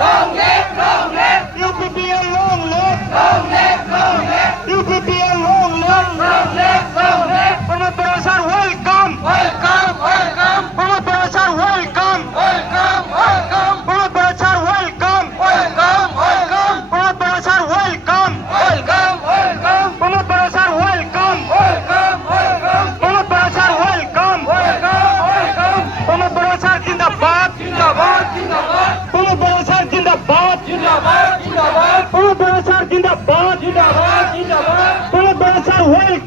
Long live, long live. UPPL long live. Long live, long live. UPPL long live. Long live, long live. Pramod Parasar, welcome. Welcome, welcome. Pramod Parasar, welcome. Welcome, welcome. Pramod Parasar, welcome. Welcome, welcome. Pramod Parasar, welcome. Welcome, welcome. Pramod Parasar, welcome. Welcome, welcome. Pramod Parasar, welcome. Welcome, welcome. Pramod Parasar, जिंदाबाद. जिंदाबाद, जिंदाबाद. Pramod Parasar, जिंदाबाद. जिंदाबाद, जिंदाबाद. Pramod Parasar, जिंदाबाद. जिंदाबाद, जिंदाबाद. Pramod Parasar, welcome.